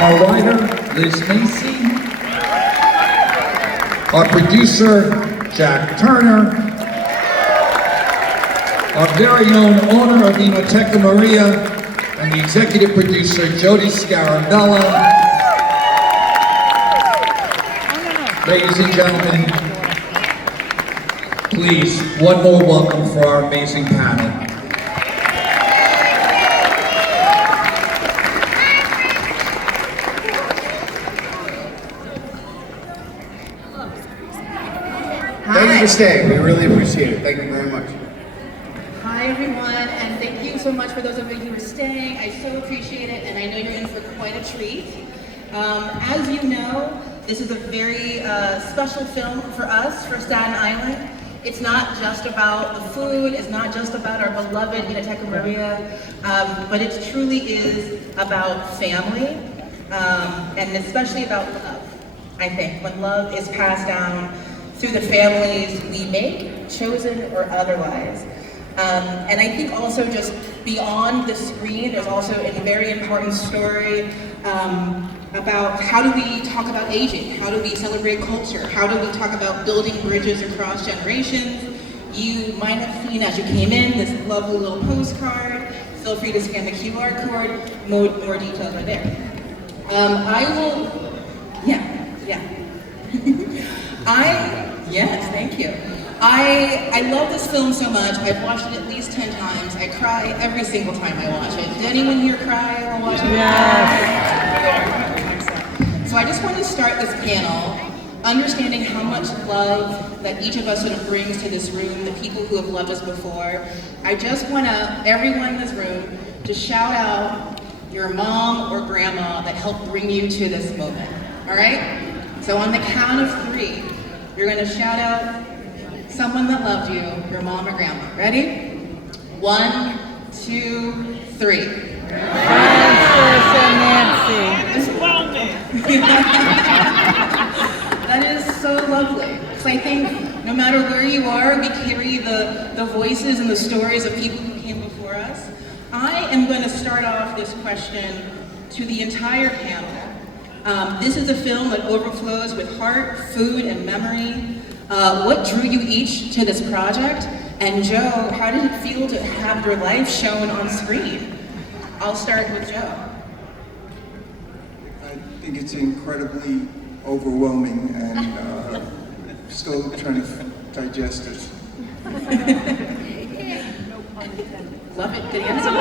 Our writer, Liz Macy. Our producer, Jack Turner. Our very own owner of Inoteca Maria, and the executive producer, Jody Scarabella. Ladies and gentlemen, please, one more welcome for our amazing panel. Thank you for staying. We really appreciate it. Thank you very much. Hi, everyone, and thank you so much for those of you who are staying. I so appreciate it, and I know you're in for quite a treat. As you know, this is a very special film for us, for Staten Island. It's not just about the food, it's not just about our beloved Inoteca Maria, but it truly is about family, and especially about love, I think. When love is passed down through the families we make, chosen or otherwise. And I think also just beyond the screen, there's also a very important story about how do we talk about aging? How do we celebrate culture? How do we talk about building bridges across generations? You might have seen as you came in this lovely little postcard. Feel free to scan the QR code. More details are there. Yes, thank you. I love this film so much. I've watched it at least 10 times. I cry every single time I watch it. Did anyone here cry while watching it? Yes. So I just want to start this panel understanding how much love that each of us sort of brings to this room, the people who have loved us before. I just want everyone in this room to shout out your mom or grandma that helped bring you to this moment, all right? So on the count of 3, you're gonna shout out someone that loved you, your mom or grandma. Ready? 1, 2, 3. Francis and Nancy. That is so lovely. Because I think no matter where you are, we carry the voices and the stories of people who came before us. I am going to start off this question to the entire panel. This is a film that overflows with heart, food, and memory. What drew you each to this project? And Joe, how did it feel to have your life shown on screen? I'll start with Joe. I think it's incredibly overwhelming, and still trying to digest it. Love it. Good answer.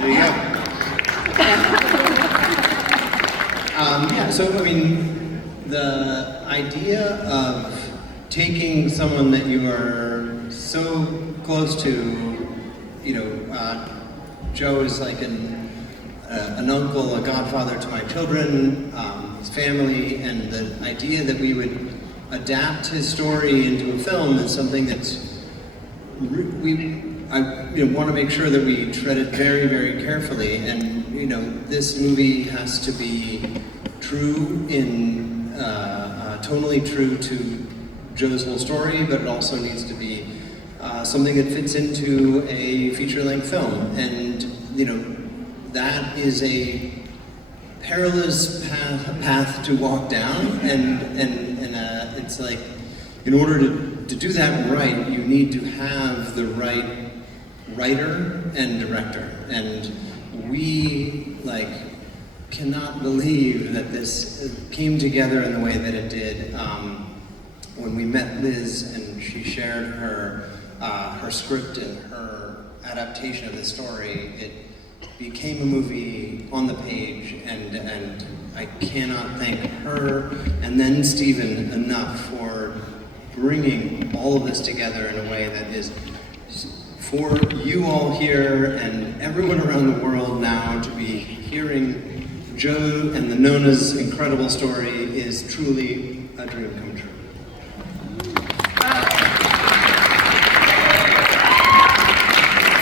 There you go. So I mean, the idea of taking someone that you are so close to, you know, Joe is like an uncle, a godfather to my children, his family, and the idea that we would adapt his story into a film is something that's I want to make sure that we tread it very, very carefully. And this movie has to be true in tonally true to Joe's whole story, but it also needs to be something that fits into a feature-length film. And that is a perilous path to walk down, and it's like, in order to do that right, you need to have the right writer and director. And we cannot believe that this came together in the way that it did. When we met Liz and she shared her script and her adaptation of the story, it became a movie on the page, and I cannot thank her and then Stephen enough for bringing all of this together in a way that is, for you all here and everyone around the world now to be hearing Joe and the Nonnas' incredible story is truly a dream come true.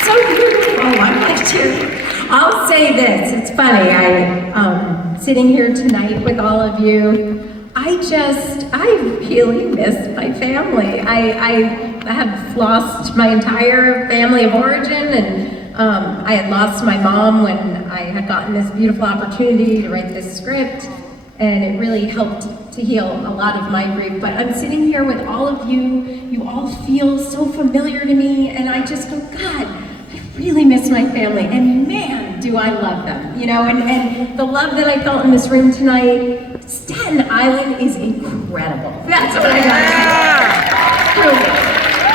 So beautiful. I'm like to. I'll say this. It's funny. I'm sitting here tonight with all of you. I really miss my family. I have lost my entire family of origin, and I had lost my mom when I had gotten this beautiful opportunity to write this script, and it really helped to heal a lot of my grief. But I'm sitting here with all of you. You all feel so familiar to me, and I just go, God, I really miss my family, and man, do I love them. You know, and the love that I felt in this room tonight, Staten Island is incredible. That's what I got to say. Truly.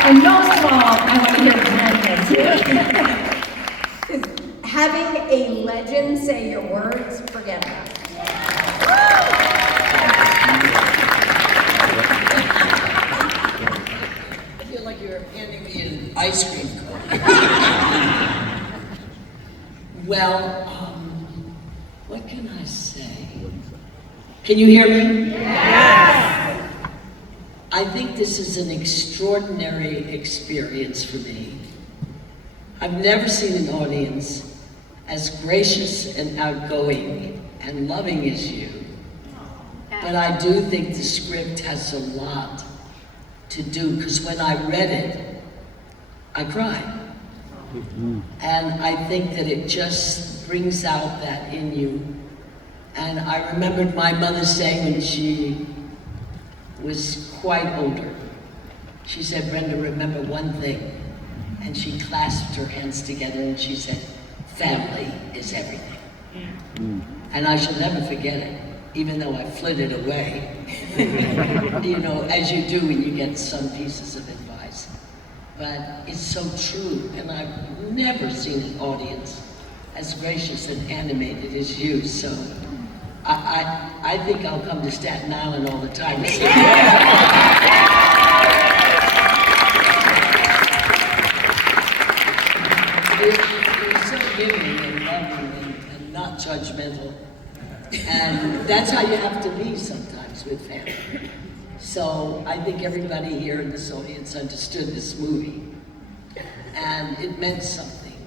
And most of all, I want to hear Brenda too. Having a legend say your words, forget that. I feel like you're handing me an ice cream cone. Well, what can I say? Can you hear me? Yes! I think this is an extraordinary experience for me. I've never seen an audience as gracious and outgoing and loving as you. But I do think the script has a lot to do, because when I read it, I cried. And I think that it just brings out that in you. And I remembered my mother saying when she was quite older, she said, Brenda, remember one thing. And she clasped her hands together and she said, family is everything. And I shall never forget it, even though I flitted away. You know, as you do when you get some pieces of advice. But it's so true, and I've never seen an audience as gracious and animated as you, so I think I'll come to Staten Island all the time. You're so giving and loving and not judgmental. And that's how you have to be sometimes with family. So I think everybody here in this audience understood this movie. And it meant something.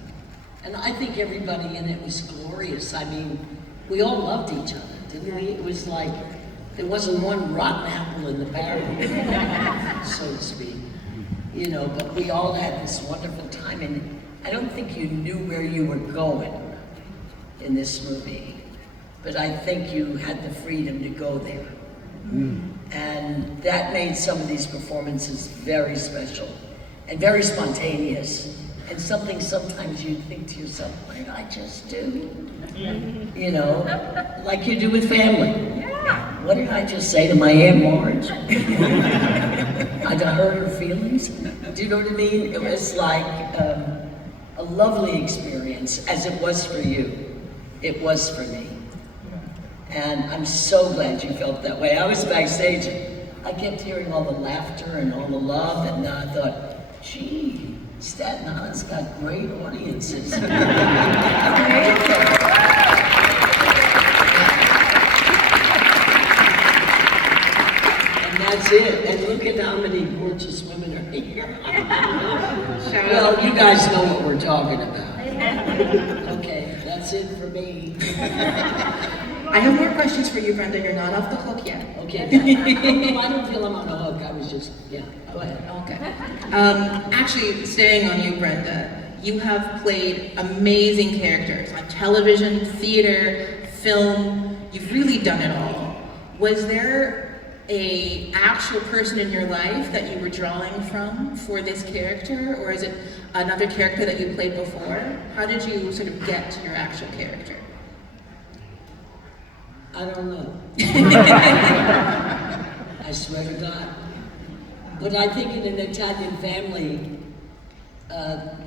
And I think everybody in it was glorious. I mean, we all loved each other, didn't we? It was like, there wasn't one rotten apple in the barrel, so to speak. You know, but we all had this wonderful time, and I don't think you knew where you were going in this movie, but I think you had the freedom to go there. And that made some of these performances very special and very spontaneous, and something sometimes you think to yourself, what did I just do? You know, like you do with family. What did I just say to my Aunt Marge? I got hurt her feelings. Do you know what I mean? It was like a lovely experience, as it was for you. It was for me. And I'm so glad you felt that way. I was backstage, I kept hearing all the laughter and all the love, and I thought, gee, Staten Island's got great audiences. That's it. And look at how many gorgeous women are here. Well, you guys know what we're talking about. Okay, that's it for me. I have more questions for you, Brenda. You're not off the hook yet. Okay. I don't feel I'm on the hook. I was just, yeah, go ahead. Okay. Actually, staying on you, Brenda, you have played amazing characters on television, theater, film. You've really done it all. Was there a actual person in your life that you were drawing from for this character, or is it another character that you played before? How did you sort of get to your actual character? I don't know. I swear to God. But I think in an Italian family,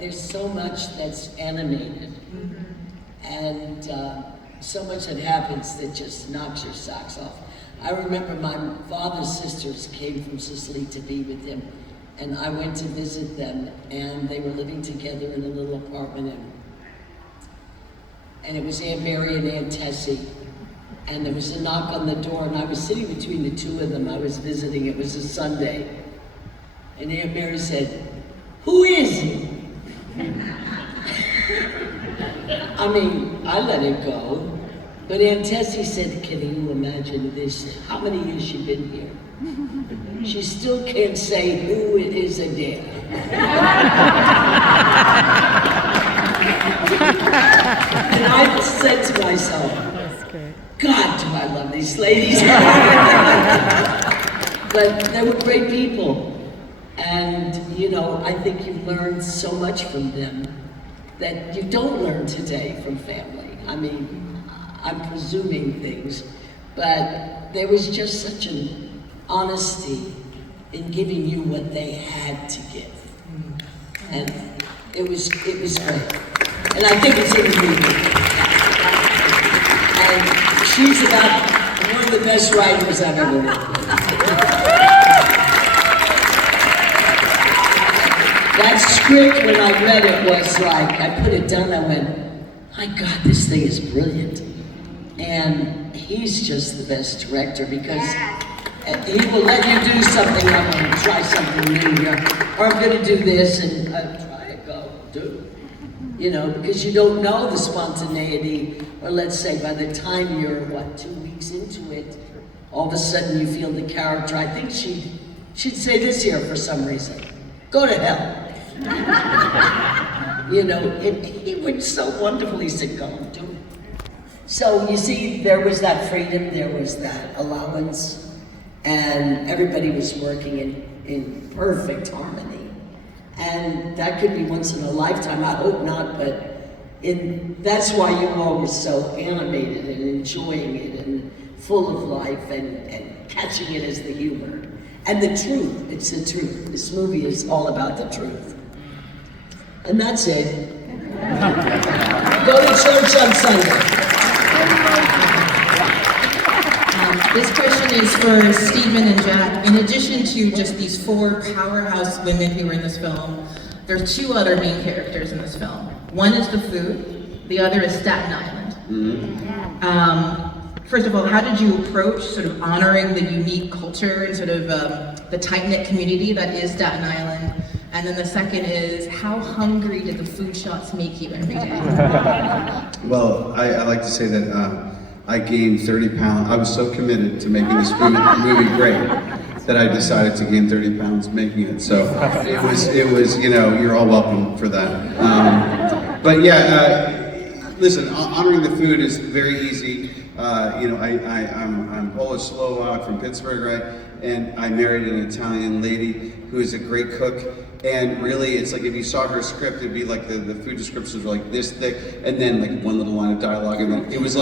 there's so much that's animated. And so much that happens that just knocks your socks off. I remember my father's sisters came from Sicily to be with him, and I went to visit them, and they were living together in a little apartment, and it was Aunt Mary and Aunt Tessie, and there was a knock on the door, and I was sitting between the two of them. I was visiting, it was a Sunday, and Aunt Mary said, "Who is he?" I mean, I let it go. But Aunt Tessie said, can you imagine this? How many years she been here? She still can't say who it is again. nice ladies. But they were great people. And, you know, I think you learned so much from them that you don't learn today from family. I mean, I'm presuming things, but there was just such an honesty in giving you what they had to give. And it was great. And I think it's in the movie. And she's about one of the best writers I've ever read. That script, when I read it, was like, I put it down, I went, my God, this thing is brilliant. And he's just the best director because he will let you do something, I'm going to try something new here, or I'm going to do this, and try it, go, do. You know, because you don't know the spontaneity, or let's say by the time you're, 2 weeks into it, all of a sudden you feel the character. I think she'd say this here for some reason, go to hell. You know, he would so wonderfully say, go, do it. So you see, there was that freedom, there was that allowance, and everybody was working in perfect harmony. And that could be once in a lifetime, I hope not, but that's why you all were so animated and enjoying it and full of life and catching it as the humor. And the truth, it's the truth. This movie is all about the truth. And that's it. Go to church on Sunday. This question is for Stephen and Jack. In addition to just these 4 powerhouse women who were in this film, there's 2 other main characters in this film. One is the food, the other is Staten Island. Mm-hmm. First of all, how did you approach sort of honoring the unique culture and sort of the tight-knit community that is Staten Island? And then the second is, how hungry did the food shots make you every day? Well, I like to say that I gained 30 pounds. I was so committed to making this movie great that I decided to gain 30 pounds making it. So it was, you know, you're all welcome for that. But yeah, listen, honoring the food is very easy. You know, I'm Polish Slovak from Pittsburgh, right? And I married an Italian lady who is a great cook. And really, it's like if you saw her script, it'd be like the food descriptions were like this thick, and then like one little line of dialogue, and then it was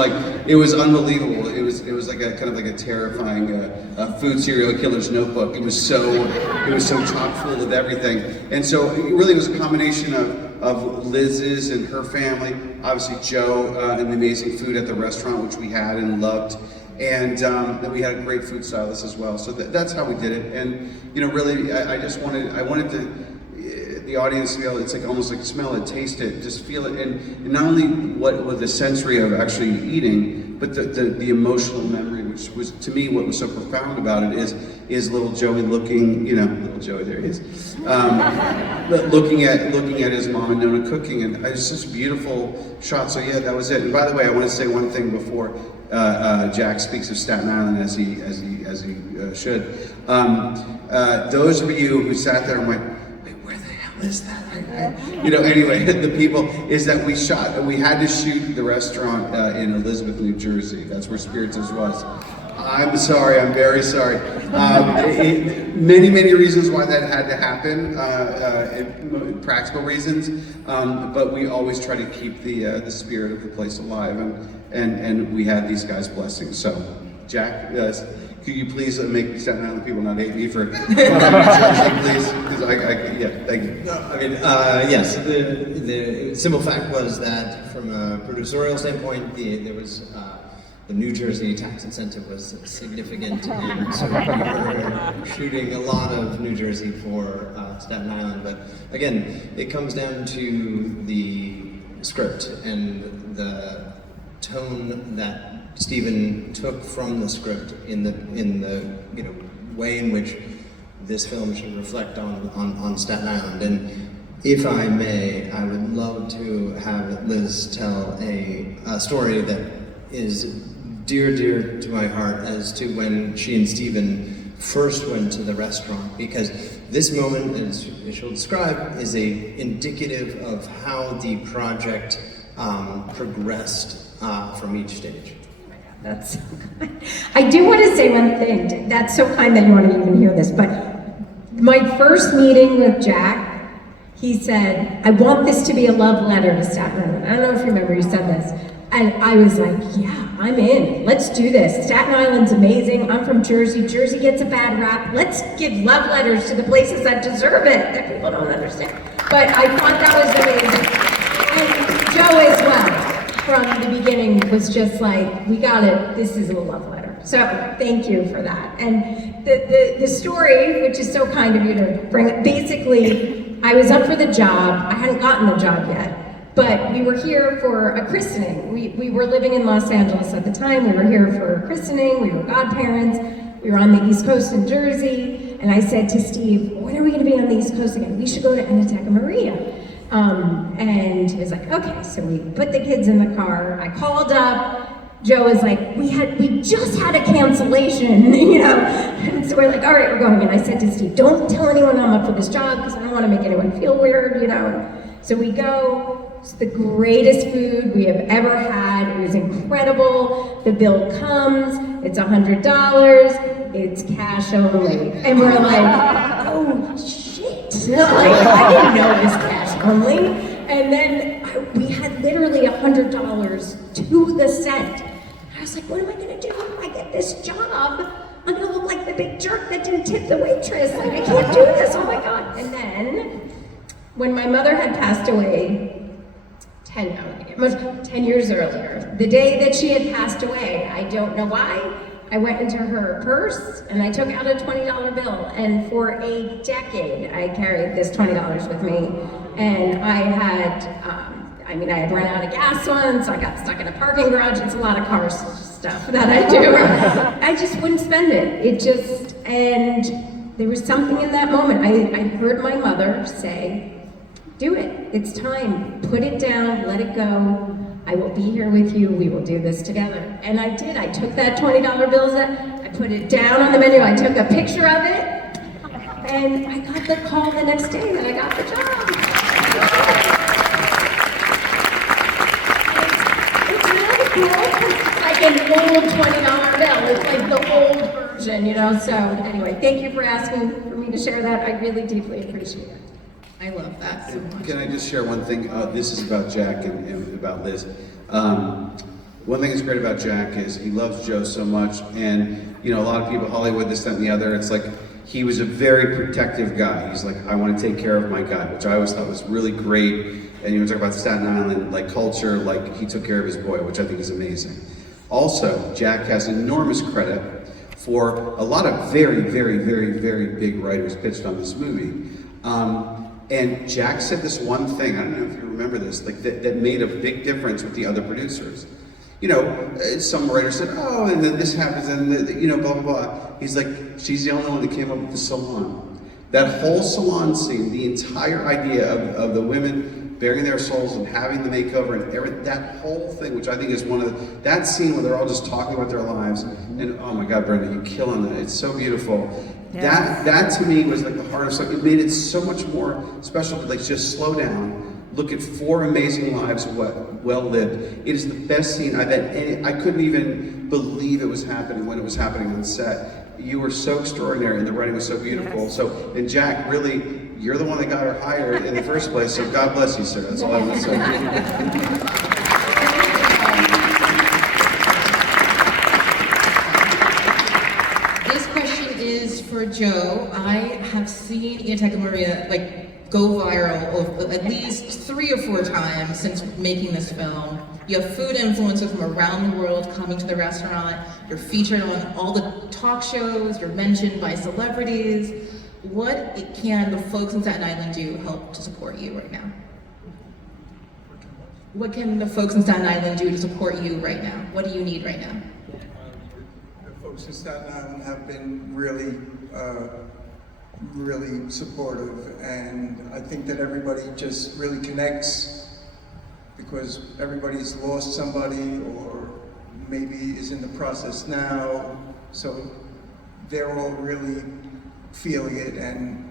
unbelievable. It was like a kind of like a terrifying food serial killer's notebook. It was so chock full of everything, and so it really was a combination of Liz's and her family, obviously Joe and the amazing food at the restaurant, which we had and loved. And then we had a great food stylist as well. So that's how we did it. And you know, really, I wanted the audience to be able, it's like almost like smell it, taste it, just feel it, and not only what the sensory of actually eating, but the emotional memory, which was to me what was so profound about it is little Joey looking, you know, little Joey, there he is, looking at his mom and Nonna cooking, and it's just beautiful shot. So yeah, that was it. And by the way, I want to say one thing before Jack speaks of Staten Island as he should. Those of you who sat there and went, wait, where the hell is that? You know, anyway, the people is that we had to shoot the restaurant in Elizabeth, New Jersey. That's where Spiritus was. I'm sorry, I'm very sorry. Many reasons why that had to happen, practical reasons, but we always try to keep the spirit of the place alive, and we had these guys' blessings. So, Jack, could you please make Staten Island people not hate me for please? Because thank you. No, I mean, yes, the simple fact was that from a producerial standpoint, there was the New Jersey tax incentive was significant, and so we were shooting a lot of New Jersey for Staten Island. But again, it comes down to the script and the tone that Stephen took from the script in the you know way in which this film should reflect on Staten Island. And if I may, I would love to have Liz tell a story that is dear to my heart as to when she and Stephen first went to the restaurant, because this moment, as she'll describe, is indicative of how the project progressed from each stage. That's so kind. I do want to say one thing. That's so kind that you want to even hear this, but my first meeting with Jack, he said, I want this to be a love letter to Staten Island. I don't know if you remember, you said this. And I was like, yeah, I'm in. Let's do this. Staten Island's amazing. I'm from Jersey. Jersey gets a bad rap. Let's give love letters to the places that deserve it, that people don't understand. But I thought that was amazing. And Joe as well, from the beginning, was just like, we got it. This is a love letter. So thank you for that. And the story, which is so kind of you to bring it, basically, I was up for the job. I hadn't gotten the job yet. But we were here for a christening. We were living in Los Angeles at the time. We were here for a christening. We were godparents. We were on the East Coast in Jersey. And I said to Steve, when are we going to be on the East Coast again? We should go to Anateca Maria. And he was like, okay. So we put the kids in the car. I called up. Joe was like, we just had a cancellation, you know? And so we're like, all right, we're going. And I said to Steve, don't tell anyone I'm up for this job because I don't want to make anyone feel weird, you know? So we go. It's the greatest food we have ever had. It was incredible. The bill comes, it's $100, it's cash only. And we're like, oh shit. Like, I didn't know it was cash only. And then we had literally $100 to the cent. I was like, what am I gonna do if I get this job? I'm gonna look like the big jerk that didn't tip the waitress. Like, I can't do this, oh my God. And then, when my mother had passed away, 10 years earlier, the day that she had passed away, I don't know why, I went into her purse and I took out a $20 bill, and for a decade I carried this $20 with me. And I had run out of gas once, I got stuck in a parking garage. It's a lot of car stuff that I do. I just wouldn't spend it. And there was something in that moment. I heard my mother say, do it. It's time. Put it down. Let it go. I will be here with you. We will do this together. And I did. I took that $20 bill, I put it down on the menu. I took a picture of it, and I got the call the next day that I got the job. It's really cool. It's like an old $20 bill. It's like the old version, you know? So anyway, thank you for asking for me to share that. I really deeply appreciate it. I love that so much. Can I just share one thing? This is about Jack and about Liz. One thing that's great about Jack is he loves Joe so much, and you know, a lot of people, Hollywood, this, that, and the other, it's like he was a very protective guy. He's like, I want to take care of my guy, which I always thought was really great. And you want to talk about Staten Island, like culture, like he took care of his boy, which I think is amazing. Also, Jack has enormous credit for a lot of very, very, very, very big writers pitched on this movie. And Jack said this one thing, I don't know if you remember this, like that made a big difference with the other producers. You know, some writer said, oh, and then this happens, and you know, blah, blah, blah. He's like, she's the only one that came up with the salon. That whole salon scene, the entire idea of the women bearing their souls and having the makeover and everything, that whole thing, which I think is one of that scene where they're all just talking about their lives, and oh my God, Brenda, you're killing that. It's so beautiful. Yeah. That to me was like the heart of something. It made it so much more special. Like, just slow down, look at 4 amazing lives well lived. It is the best scene I've had. I couldn't even believe it was happening when it was happening on set. You were so extraordinary, and the writing was so beautiful. Yes. So, and Jack, really, you're the one that got her hired in the first place. So God bless you, sir. That's all I want to say. For Joe, I have seen Anateca Maria go viral at least 3 or 4 times since making this film. You have food influencers from around the world coming to the restaurant. You're featured on all the talk shows. You're mentioned by celebrities. What can the folks in Staten Island do to help to support you right now? What can the folks in Staten Island do to support you right now? What do you need right now? The folks in Staten Island have been really supportive, and I think that everybody just really connects because everybody's lost somebody or maybe is in the process now, so they're all really feeling it, and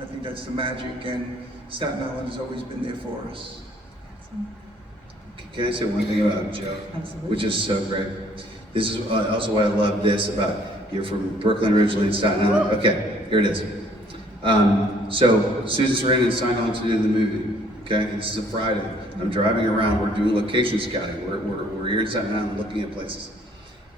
I think that's the magic, and Staten Island has always been there for us. Can I say one thing about Joe? Absolutely. Which is so great. This is also why I love this about, you're from Brooklyn originally, Staten Island. Okay, here it is. So Susan Sarandon signed on to do the movie. Okay, this is a Friday. I'm driving around. We're doing location scouting. We're here in Staten Island looking at places,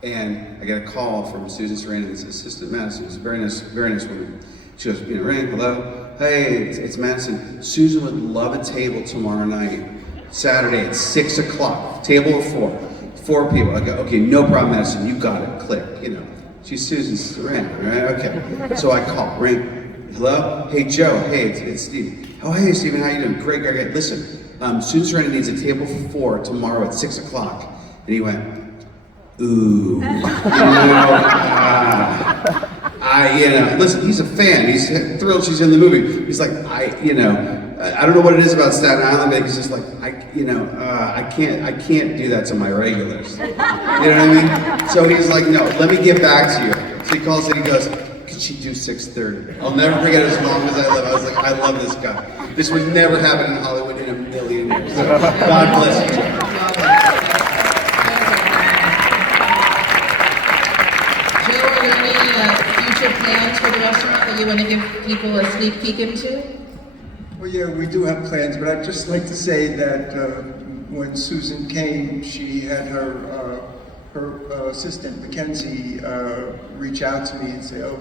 and I get a call from Susan Sarandon's assistant, Madison. It's a very nice woman. She goes, Rand, hello. Hey, it's Madison. Susan would love a table tomorrow night, Saturday at 6 o'clock. Table of 4. 4 people. I go, okay, no problem, Madison. You got it. Click. She's Susan Sarandon, right? Okay. So I call. Rand, hello. Hey, Joe. Hey, it's Steve. Oh, hey, Steven. How you doing? Great. Listen, Susan Sarandon needs a table for 4 tomorrow at 6 o'clock. And he went, ooh. Listen, he's a fan. He's thrilled she's in the movie. He's like, I don't know what it is about Staten Island, but he's just like, I can't do that to my regulars. You know what I mean? So he's like, no, let me get back to you. So he calls and he goes, could she do 6:30? I'll never forget it as long as I live. I was like, I love this guy. This would never happen in Hollywood in a million years. So God bless you. Joe, are there any future plans for the restaurant that you want to give people a sneak peek into? Well, yeah, we do have plans, but I'd just like to say that when Susan came, she had her assistant, Mackenzie, reach out to me and say, oh,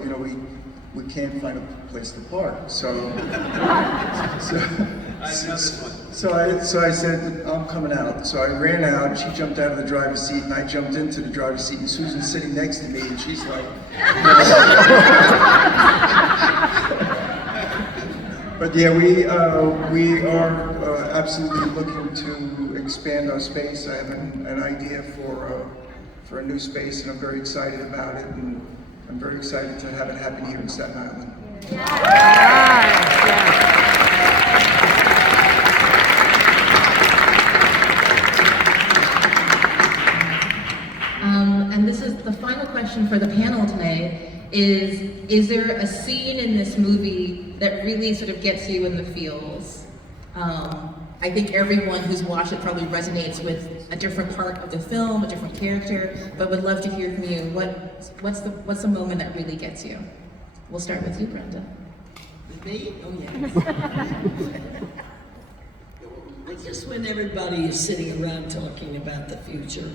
we can't find a place to park. So I said, I'm coming out. So I ran out, she jumped out of the driver's seat, and I jumped into the driver's seat, and Susan's sitting next to me, and she's like, But yeah, we are absolutely looking to expand our space. I have an idea for a new space, and I'm very excited about it, and I'm very excited to have it happen here in Staten Island. And this is the final question for the panel tonight. Is there a scene in this movie that really sort of gets you in the feels? I think everyone who's watched it probably resonates with a different part of the film, a different character, but would love to hear from you. What's the moment that really gets you? We'll start with you, Brenda. With me? Oh, yeah. I guess when everybody is sitting around talking about the future,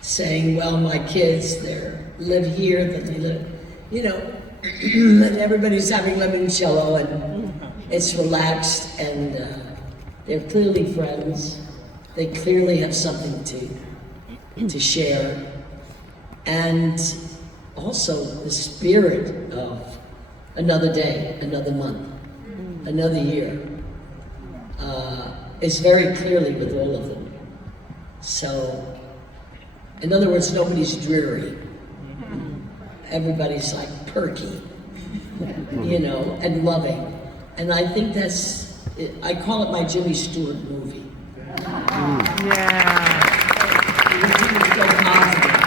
saying, well, my kids, they live here, that they live, and everybody's having limoncello, and it's relaxed, and they're clearly friends. They clearly have something to share. And also the spirit of another day, another month, another year, is very clearly with all of them. So, in other words, nobody's dreary. Everybody's like perky, and loving. And I think I call it my Jimmy Stewart movie. So positive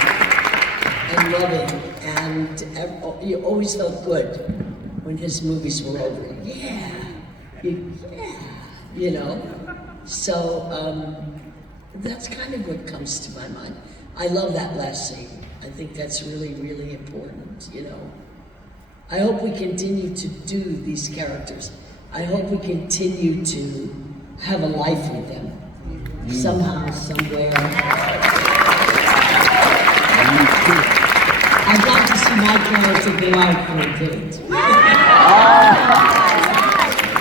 and loving, and you always felt good when his movies were over. So that's kind of what comes to my mind. I love that last scene. I think that's really, really important, I hope we continue to do these characters. I hope we continue to have a life with them. Somehow, somewhere. I'd like to see my character go out for a date.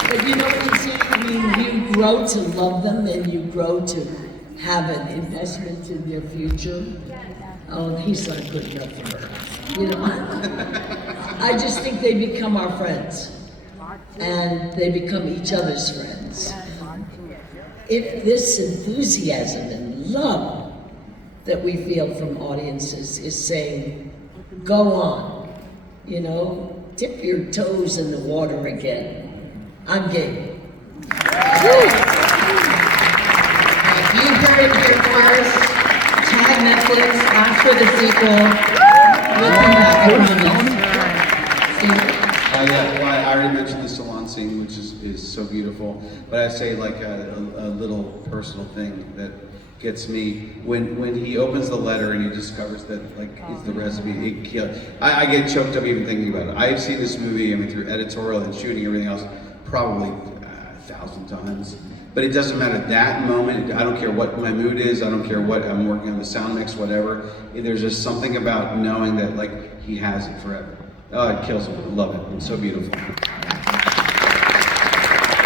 But you know what I'm saying? I mean, you grow to love them, and you grow to have an investment in their future. Oh, he's not good enough for her. I just think they become our friends, and they become each other's friends. If this enthusiasm and love that we feel from audiences is saying, go on, dip your toes in the water again. I'm game. You heard it here first. Tag Netflix, ask for the sequel. We'll come back, I promise. Well, I already mentioned the salon scene, which is so beautiful. But I say like a little personal thing that gets me when he opens the letter and he discovers that like it's the recipe. I get choked up even thinking about it. I've seen this movie, I mean, through editorial and shooting, everything else, probably 1,000 times. But it doesn't matter that moment. I don't care what my mood is. I don't care what I'm working on the sound mix, whatever. There's just something about knowing that like he has it forever. Oh, it kills me. I love it. It's so beautiful.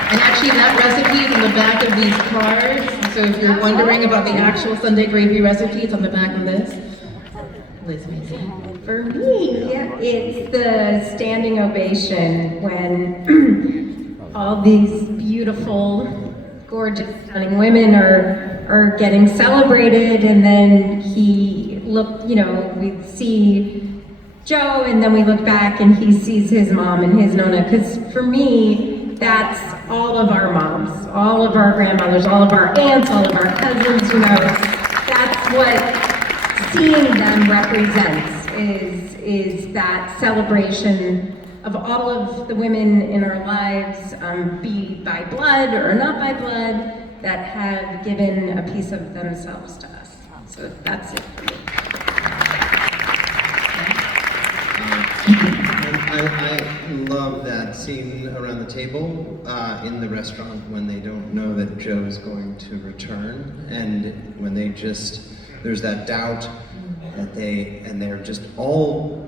And actually, that recipe is on the back of these cards. So if you're wondering about the actual Sunday gravy recipe, it's on the back of this. Liz Macy. For me, it's the standing ovation when all these beautiful, gorgeous, stunning women are getting celebrated, and then he looked, we see Joe, and then we look back and he sees his mom and his Nonna, because for me, that's all of our moms, all of our grandmothers, all of our aunts, all of our cousins, that's what seeing them represents, is that celebration of all of the women in our lives, be by blood or not by blood, that have given a piece of themselves to us. So that's it for me. I love that scene around the table in the restaurant when they don't know that Joe is going to return, and when there's that doubt that they're just all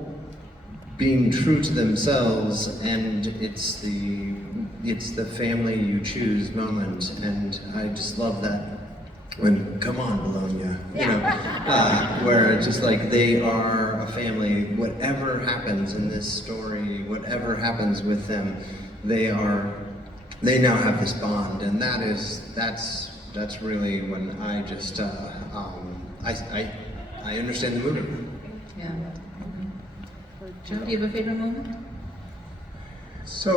being true to themselves, and it's the family you choose moment, and I just love that. When come on Bologna, where it's just like they are a family. Whatever happens in this story, whatever happens with them, they now have this bond, and that's really when I just I understand the movie. Yeah. Joe, do you have a favorite moment? So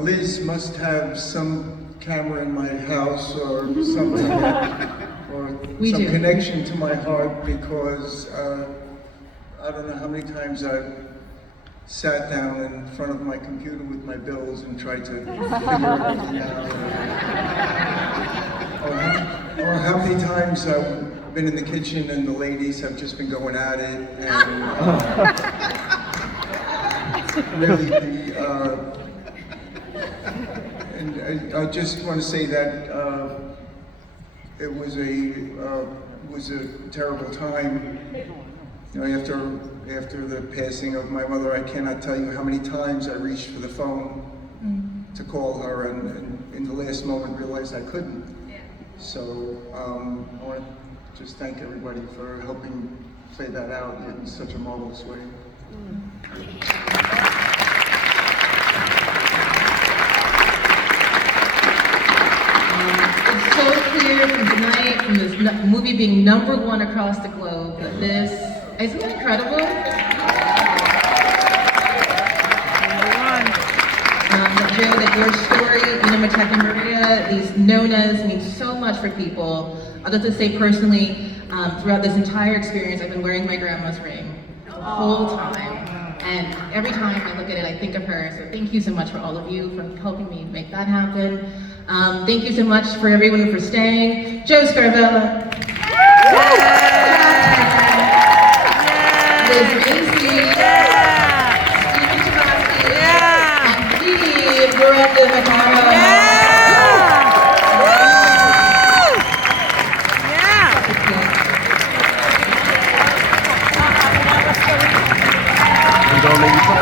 Liz must have some camera in my house or something, or some connection to my heart, because I don't know how many times I've sat down in front of my computer with my bills and tried to figure everything out. Or how many times I've been in the kitchen and the ladies have just been going at it, and really and I just want to say that it was a terrible time. After the passing of my mother, I cannot tell you how many times I reached for the phone to call her, and in the last moment realized I couldn't. So I want to just thank everybody for helping play that out in such a marvelous way. It's so clear from tonight, from this movie being #1 across the globe, that this, isn't it incredible? Joe, that your story, Imminent and Maria, these Nonnas mean so much for people. I'll just to say personally, throughout this entire experience, I've been wearing my grandma's ring the whole time. And every time I look at it, I think of her. So thank you so much for all of you for helping me make that happen. Thank you so much for everyone for staying. Joe Scarvella. Liz Macy. Stephen Chbosky. And Steve Miranda-Navarro. Don't let you